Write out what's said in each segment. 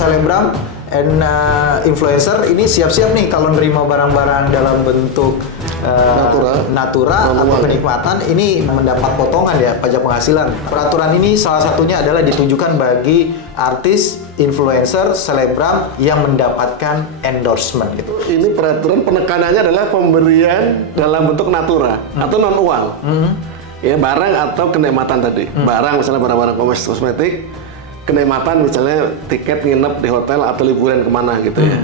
selebgram and influencer ini siap-siap nih kalau nerima barang-barang dalam bentuk natura atau kenikmatan ini mendapat potongan ya pajak penghasilan. Peraturan ini salah satunya adalah ditujukan bagi artis, influencer, selebgram yang mendapatkan endorsement gitu. Ini peraturan penekanannya adalah pemberian dalam bentuk natura atau non uang. Ya, barang atau kenikmatan tadi. Barang misalnya barang-barang kosmetik, kenikmatan misalnya tiket nginep di hotel atau liburan kemana gitu ya.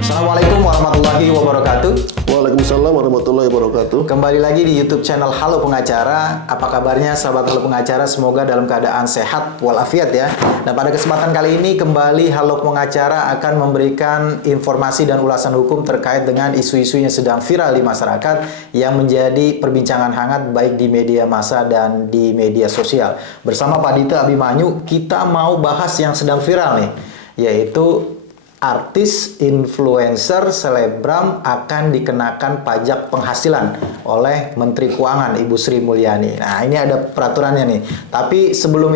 Assalamualaikum warahmatullahi wabarakatuh. Waalaikumsalam warahmatullahi wabarakatuh. Kembali lagi di YouTube channel Halo Pengacara. Apa kabarnya sahabat Halo Pengacara? Semoga dalam keadaan sehat walafiat ya. Nah, pada kesempatan kali ini kembali Halo Pengacara akan memberikan informasi dan ulasan hukum terkait dengan isu-isu yang sedang viral di masyarakat yang menjadi perbincangan hangat baik di media massa dan di media sosial. Bersama Pak Dito Abimanyu, kita mau bahas yang sedang viral nih, yaitu artis, influencer, selebgram akan dikenakan pajak penghasilan oleh Menteri Keuangan Ibu Sri Mulyani. Nah, ini ada peraturannya nih. Tapi sebelum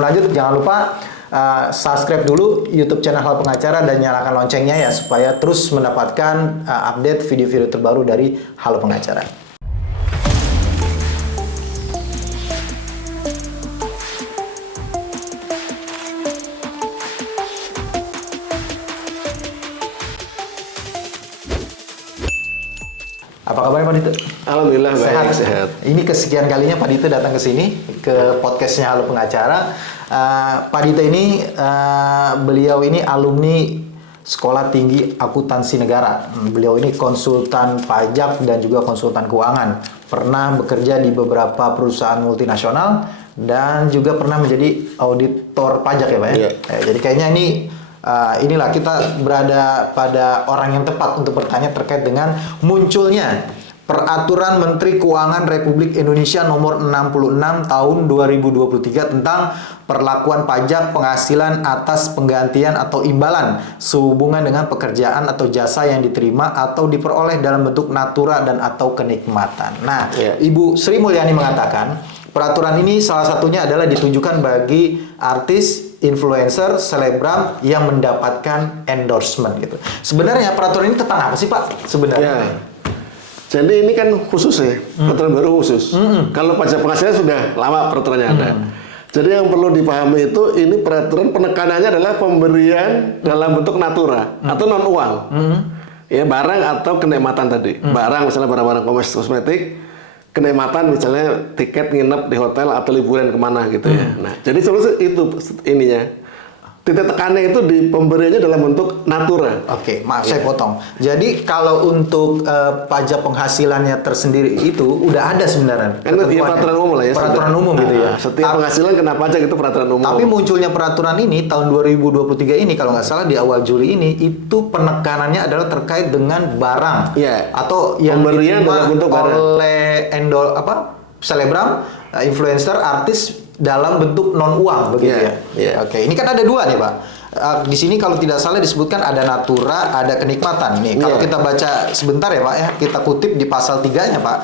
lanjut, jangan lupa subscribe dulu YouTube channel Halo Pengacara dan nyalakan loncengnya ya supaya terus mendapatkan update video-video terbaru dari Halo Pengacara. Apa kabarnya Pak Dito? Alhamdulillah baik, sehat. Ini kesekian kalinya Pak Dito datang ke sini, ke podcastnya Halo Pengacara. Pak Dito ini, beliau ini alumni Sekolah Tinggi Akuntansi Negara. Beliau ini konsultan pajak dan juga konsultan keuangan. Pernah bekerja di beberapa perusahaan multinasional dan juga pernah menjadi auditor pajak ya Pak ya? Yeah. Jadi kayaknya ini inilah kita berada pada orang yang tepat untuk bertanya terkait dengan munculnya Peraturan Menteri Keuangan Republik Indonesia Nomor 66 Tahun 2023 tentang perlakuan pajak penghasilan atas penggantian atau imbalan sehubungan dengan pekerjaan atau jasa yang diterima atau diperoleh dalam bentuk natura dan atau kenikmatan. Nah, Ibu Sri Mulyani mengatakan peraturan ini salah satunya adalah ditujukan bagi artis, influencer, selebgram yang mendapatkan endorsement gitu. Sebenarnya peraturan ini tentang apa sih Pak? Sebenarnya. Ya. Jadi ini kan khusus ya, peraturan baru khusus. Kalau pajak penghasilan sudah lama peraturannya ada. Jadi yang perlu dipahami itu ini peraturan penekanannya adalah pemberian dalam bentuk natura atau non uang. Ya, barang atau kenikmatan tadi. Barang misalnya barang-barang kosmetik, kenikmatan misalnya tiket nginep di hotel atau liburan kemana gitu ya. Nah, jadi solusi itu ininya. Titik tekannya itu di pemberiannya dalam bentuk natura. Oke, maaf saya potong. Jadi kalau untuk pajak penghasilannya tersendiri itu udah ada sebenarnya. Kan ya, peraturan umum lah ya. Peraturan umum gitu ya. Setiap penghasilan kena pajak itu peraturan umum. Tapi munculnya peraturan ini tahun 2023 ini kalau nggak salah di awal Juli ini itu penekanannya adalah terkait dengan barang atau yang pemberian dalam bentuk barang oleh selebgram, influencer, artis dalam bentuk non uang begitu ya. Oke, ini kan ada dua nih Pak. Di sini kalau tidak salah disebutkan ada natura, ada kenikmatan. Nih, kalau kita baca sebentar ya Pak ya, kita kutip di pasal 3-nya Pak.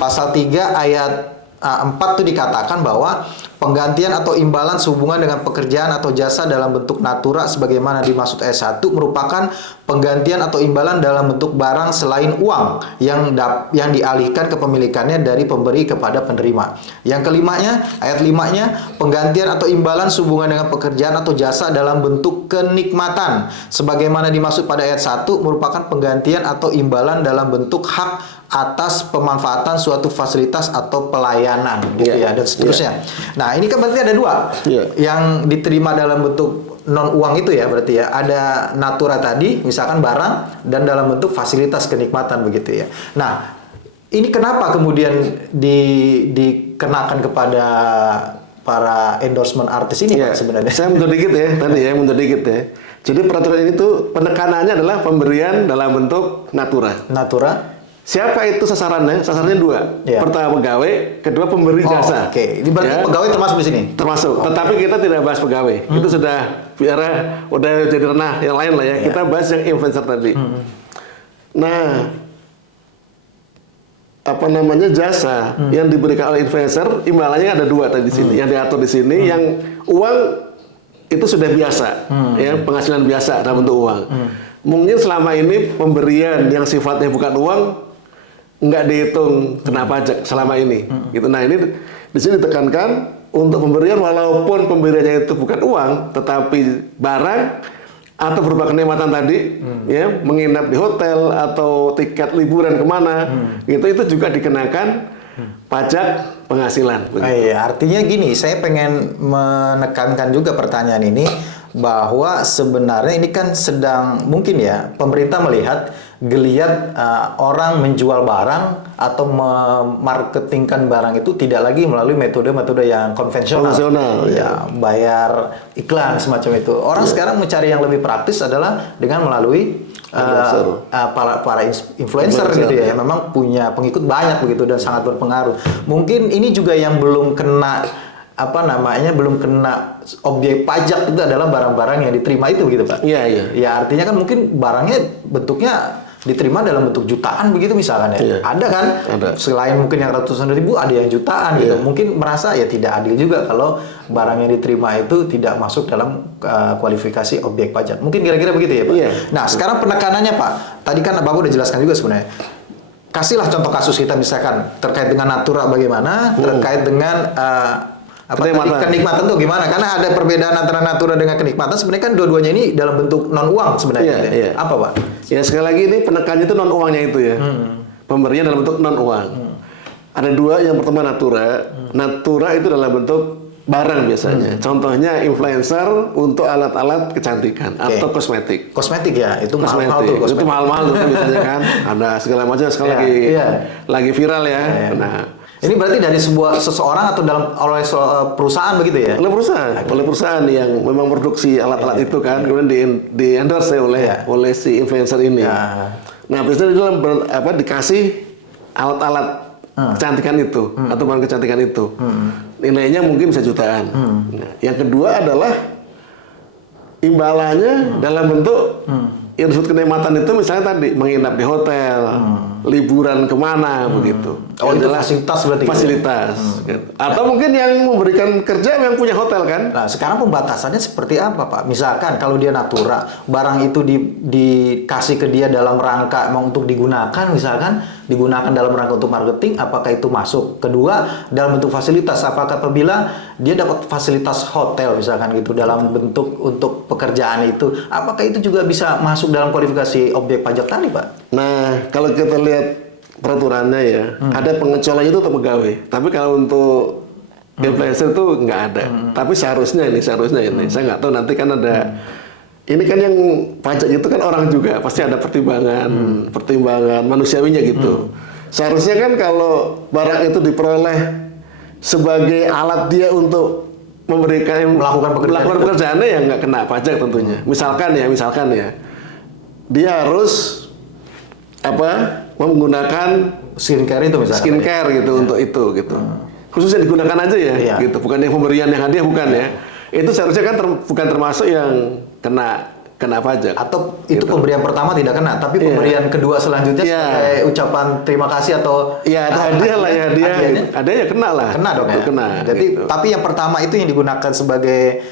Pasal 3 ayat 4 itu dikatakan bahwa penggantian atau imbalan sehubungan dengan pekerjaan atau jasa dalam bentuk natura sebagaimana dimaksud ayat 1 merupakan penggantian atau imbalan dalam bentuk barang selain uang yang dialihkan kepemilikannya dari pemberi kepada penerima. Yang kelimanya, ayat 5-nya, penggantian atau imbalan sehubungan dengan pekerjaan atau jasa dalam bentuk kenikmatan sebagaimana dimaksud pada ayat 1 merupakan penggantian atau imbalan dalam bentuk hak atas pemanfaatan suatu fasilitas atau pelayanan gitu ya dan seterusnya. Nah, ini kan berarti ada dua yang diterima dalam bentuk non uang itu ya berarti ya. Ada natura tadi, misalkan barang, dan dalam bentuk fasilitas kenikmatan begitu ya. Nah, ini kenapa kemudian dikenakan kepada para endorsement artis ini Pak, sebenarnya? Saya mundur dikit ya tadi ya, mundur dikit ya. Jadi peraturan ini tuh penekanannya adalah pemberian dalam bentuk natura. Natura. Siapa itu sasarannya? Sasarannya dua. Pertama pegawai, kedua pemberi jasa. Oke, ini berarti pegawai termasuk di sini. Termasuk. Tetapi kita tidak bahas pegawai. Itu sudah udah jadi ranah yang lain lah ya. Kita bahas yang influencer tadi. Nah, apa namanya jasa yang diberikan oleh influencer, imbalannya ada dua tadi di sini, yang diatur di sini, yang uang itu sudah biasa, ya penghasilan biasa dalam bentuk uang. Mungkin selama ini pemberian yang sifatnya bukan uang nggak dihitung kena pajak selama ini. Gitu. Nah ini di sini ditekankan untuk pemberian walaupun pemberiannya itu bukan uang, tetapi barang atau berupa kenikmatan tadi, ya menginap di hotel atau tiket liburan kemana, gitu itu juga dikenakan pajak penghasilan. Iya, artinya gini, saya pengen menekankan juga pertanyaan ini bahwa sebenarnya ini kan sedang mungkin ya pemerintah melihat geliat orang menjual barang atau memarketingkan barang itu tidak lagi melalui metode-metode yang konvensional. Ya, bayar iklan semacam itu. Orang sekarang mencari yang lebih praktis adalah dengan melalui para influencer gitu ya, yang memang punya pengikut banyak begitu dan sangat berpengaruh. Mungkin ini juga yang belum kena belum kena objek pajak itu adalah barang-barang yang diterima itu begitu Pak. Iya, iya. Ya artinya kan mungkin barangnya bentuknya diterima dalam bentuk jutaan begitu misalkan ya. Iya. Ada kan? Ada. Selain mungkin yang ratusan ribu ada yang jutaan gitu. Mungkin merasa ya tidak adil juga kalau barang yang diterima itu tidak masuk dalam kualifikasi objek pajak. Mungkin kira-kira begitu ya Pak. Iya. Nah, sekarang penekanannya Pak. Tadi kan Bapak udah jelaskan juga sebenarnya. Kasihlah contoh kasus kita misalkan terkait dengan natura bagaimana, terkait dengan kenikmatan tuh gimana? Karena ada perbedaan antara natura dengan kenikmatan. Sebenarnya kan dua-duanya ini dalam bentuk non uang sebenarnya. Iya. Apa Pak? Ya sekali lagi ini penekannya itu non uangnya itu ya. Pemberian dalam bentuk non uang. Ada dua, yang pertama natura. Natura itu dalam bentuk barang biasanya. Contohnya influencer untuk alat-alat kecantikan atau kosmetik. Kosmetik ya, itu mahal-mahal tuh. Itu mahal-mahal tuh biasanya kan. Ada segala macam sekarang lagi viral ya. Nah, ini berarti dari seseorang atau oleh perusahaan begitu ya? Oleh perusahaan yang memang produksi alat-alat itu kan, kemudian di endorse oleh si influencer ini. Nah, biasanya di dalam dikasih alat-alat kecantikan itu atau barang kecantikan itu, nilainya mungkin bisa jutaan. Nah, yang kedua adalah imbalannya dalam bentuk yang disebut kenikmatan itu, misalnya tadi menginap di hotel, liburan kemana begitu. Oh, itu fasilitas berarti. Fasilitas. Gitu. Atau mungkin yang memberikan kerja yang punya hotel kan. Nah, sekarang pembatasannya seperti apa Pak? Misalkan kalau dia natura, barang itu dikasih ke dia dalam rangka emang untuk digunakan, misalkan digunakan dalam rangka untuk marketing, apakah itu masuk? Kedua, dalam bentuk fasilitas, apakah apabila dia dapat fasilitas hotel misalkan gitu dalam bentuk untuk pekerjaan itu, apakah itu juga bisa masuk dalam kualifikasi objek pajak tadi Pak? Nah, kalau kita lihat peraturannya ya, ada pengecualiannya itu untuk pegawai. Tapi kalau untuk influencer itu nggak ada. Tapi seharusnya ini, saya nggak tahu nanti kan ada. Ini kan yang pajak itu kan orang juga, pasti ada pertimbangan manusiawinya gitu. Seharusnya kan kalau barang itu diperoleh sebagai alat dia untuk melakukan pekerjaannya ya nggak kena pajak tentunya. Misalkan ya, dia harus menggunakan skincare itu misalnya. Skincare gitu untuk itu gitu. Khususnya digunakan aja ya, gitu. Bukan yang pemberian yang hadiah bukan ya. Itu seharusnya kan bukan termasuk yang kena pajak. Atau itu pemberian pertama tidak kena, tapi pemberian kedua selanjutnya sebagai ucapan terima kasih atau hadiah lah ya, hadiahnya kena lah. Kena dong ya. Kena. Jadi gitu. Tapi yang pertama itu yang digunakan sebagai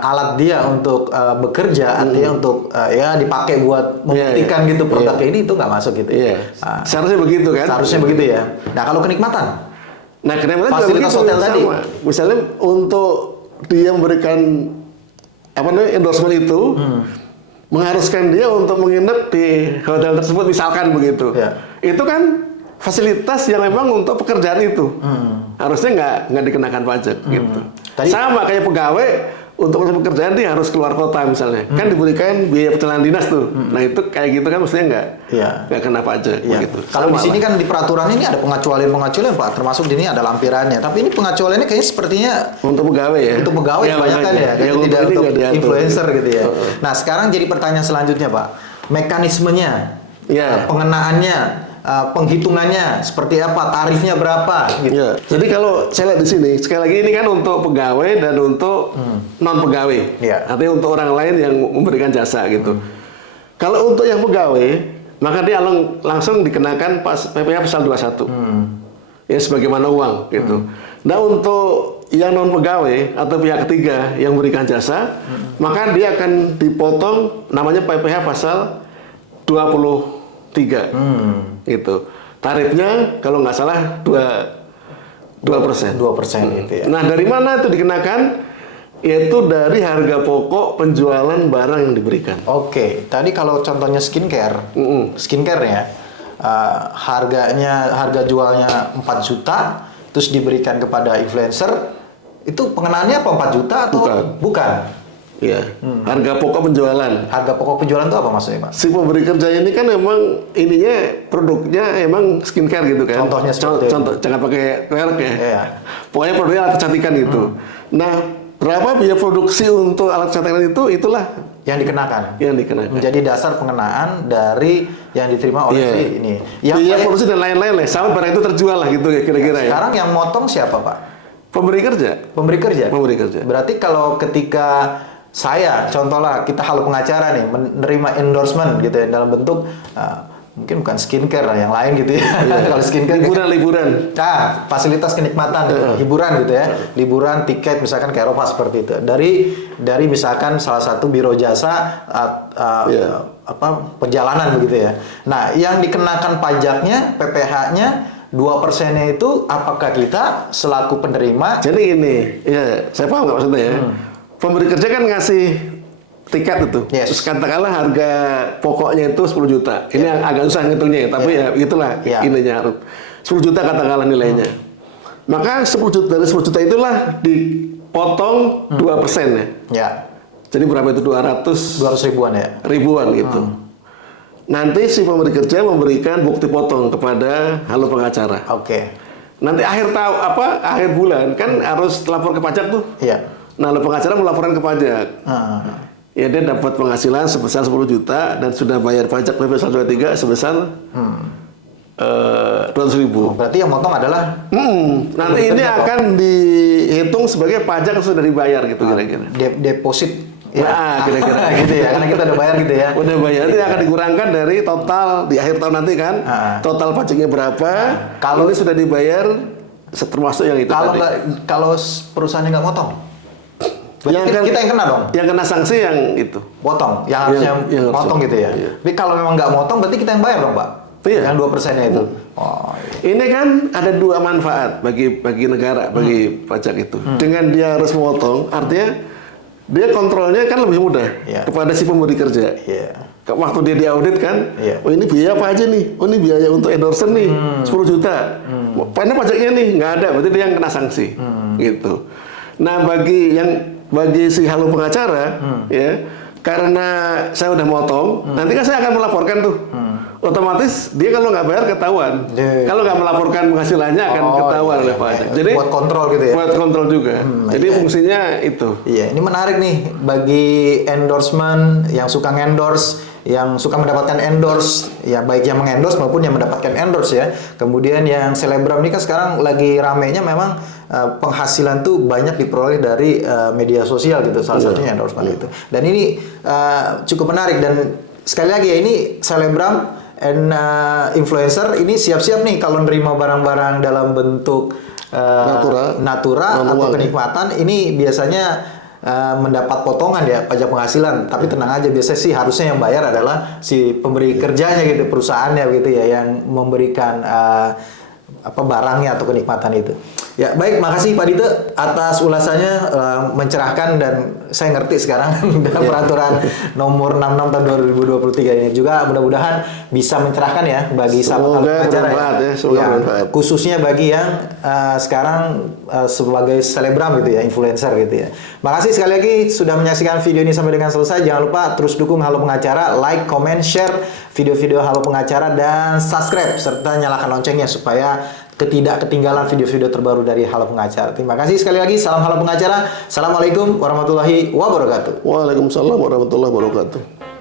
alat dia untuk bekerja, artinya untuk dipakai buat membuktikan gitu produknya ini itu nggak masuk gitu. Seharusnya begitu kan? Seharusnya begitu ya. Nah kalau kenikmatan? Nah kenikmatan fasilitas hotel tadi. Misalnya untuk dia memberikan endorsement itu mengharuskan dia untuk menginap di hotel tersebut misalkan begitu. Itu kan fasilitas yang memang untuk pekerjaan itu. Harusnya nggak dikenakan pajak gitu. Sama kayak pegawai untuk pekerjaan dia harus keluar kota misalnya. Kan diberikan biaya perjalanan dinas tuh. Nah itu kayak gitu kan mestinya nggak kena pajak begitu. Kalau di sini kan di peraturan ini ada pengecualian Pak, termasuk di ini ada lampirannya. Tapi ini pengecualiannya kayaknya sepertinya untuk pegawai ya. Untuk pegawai kebanyakan ya, tidak untuk influencer gitu ya. Nah sekarang jadi pertanyaan selanjutnya Pak, mekanismenya, pengenaannya, penghitungannya seperti apa, tarifnya berapa gitu. Jadi kalau saya lihat di sini sekali lagi ini kan untuk pegawai dan untuk non pegawai. Artinya untuk orang lain yang memberikan jasa gitu. Kalau untuk yang pegawai maka dia langsung dikenakan PPh pasal 21. Ya sebagaimana uang gitu. Nah untuk yang non pegawai atau pihak ketiga yang memberikan jasa, maka dia akan dipotong namanya PPh pasal 23. Gitu. Tarifnya kalau nggak salah 2%. 2% gitu ya. Nah dari mana itu dikenakan? Yaitu dari harga pokok penjualan barang yang diberikan. Oke, tadi kalau contohnya skincare, skincare ya, harga jualnya 4 juta, terus diberikan kepada influencer, itu pengenaannya apa 4 juta atau bukan? Iya, harga pokok penjualan. Harga pokok penjualan itu apa maksudnya, Pak? Si pemberi kerja ini kan emang ininya produknya emang skincare gitu kan. Contohnya seperti contoh, jangan pakai merek ya. Iya. Pokoknya produknya alat kecantikan gitu. Nah, berapa biaya produksi untuk alat kecantikan itu, itulah yang dikenakan. Yang dikenakan. Menjadi dasar pengenaan dari yang diterima oleh si ini. Yang biaya produksi dan lain-lain lah, sampai barang itu terjual lah gitu ya kira-kira ya. Sekarang yang motong siapa, Pak? Pemberi kerja. Pemberi kerja? Pemberi kerja. Berarti kalau ketika saya, contohlah kita halo pengacara nih, menerima endorsement gitu ya, dalam bentuk mungkin bukan skincare lah, yang lain gitu ya. Kalau skincare liburan. Fasilitas kenikmatan, hiburan gitu ya. Liburan, tiket misalkan ke Eropa seperti itu. Dari misalkan salah satu biro jasa perjalanan begitu ya. Nah, yang dikenakan pajaknya, PPh-nya 2%-nya itu apakah kita selaku penerima? Jadi gini, ya saya paham nggak maksudnya ya. Pemberi kerja kan ngasih tiket itu. Yes. Terus katakanlah harga pokoknya itu 10 juta. Ini yang agak susah ngitungnya ya, tapi ya itulah ininya. 10 juta katakanlah nilainya. Maka 10 juta, dari 10 juta itulah dipotong 2% ya. Ya. Jadi berapa itu? 200 ribuan ya? Ribuan gitu. Nanti si pemberi kerja memberikan bukti potong kepada halo pengacara. Oke. Nanti akhir bulan kan harus lapor ke pajak tuh. Iya. Nah, halo pengacara melaporkan ke pajak. Ya dia dapat penghasilan sebesar 10 juta dan sudah bayar pajak PP 123 sebesar 200.000. Berarti yang motong adalah nanti ini akan dihitung sebagai pajak yang sudah dibayar gitu kira-kira. Deposit. Ya, kira-kira gitu ya, karena kita udah bayar gitu ya. Udah bayar, ini akan dikurangkan dari total di akhir tahun nanti kan. Total pajaknya berapa? Kalau ini sudah dibayar termasuk yang itu tadi. Kalau perusahaannya nggak motong? Kita yang kena dong? Yang kena sanksi yang itu. Potong, yang harusnya motong gitu ya. Iya. Tapi kalau memang nggak motong, berarti kita yang bayar dong, Pak? Iya. Yang 2%-nya itu. Oh, iya. Ini kan ada dua manfaat bagi negara, bagi pajak itu. Dengan dia harus memotong, artinya dia kontrolnya kan lebih mudah kepada si pemberi kerja. Waktu dia diaudit kan, oh ini biaya apa aja nih? Oh ini biaya untuk endorser nih, 10 juta. Padahal pajaknya nih nggak ada, berarti dia yang kena sanksi. Gitu. Nah bagi si halo pengacara, ya karena saya udah motong, nanti kan saya akan melaporkan tuh. Otomatis dia kalau nggak bayar ketahuan. Kalau nggak melaporkan penghasilannya akan ketahuan oleh pajak. Jadi buat kontrol gitu ya. Buat kontrol juga. Jadi fungsinya itu. Iya, ini menarik nih bagi endorsement yang suka endorse, yang suka mendapatkan endorse, ya baik yang mengendorse maupun yang mendapatkan endorse ya. Kemudian yang selebgram ini kan sekarang lagi ramenya memang penghasilan tuh banyak diperoleh dari media sosial gitu, salah satunya endorsement itu. Dan ini cukup menarik dan sekali lagi ya ini selebgram influencer ini siap-siap nih kalau nerima barang-barang dalam bentuk natura atau kenikmatan ini biasanya mendapat potongan ya pajak penghasilan, tapi tenang aja biasanya sih harusnya yang bayar adalah si pemberi kerjanya gitu, perusahaannya gitu ya yang memberikan barangnya atau kenikmatan itu. Ya baik, makasih Pak Dito atas ulasannya mencerahkan dan saya ngerti sekarang dengan peraturan nomor 66 tahun 2023 ini juga mudah-mudahan bisa mencerahkan ya bagi sahabat pengacara ya, khususnya bagi yang sekarang sebagai selebgram gitu ya, influencer gitu ya. Makasih sekali lagi sudah menyaksikan video ini sampai dengan selesai. Jangan lupa terus dukung Halo Pengacara, like, comment, share video-video Halo Pengacara dan subscribe serta nyalakan loncengnya supaya tidak ketinggalan video-video terbaru dari Halo Pengacara. Terima kasih sekali lagi. Salam Halo Pengacara. Assalamualaikum warahmatullahi wabarakatuh. Waalaikumsalam warahmatullahi wabarakatuh.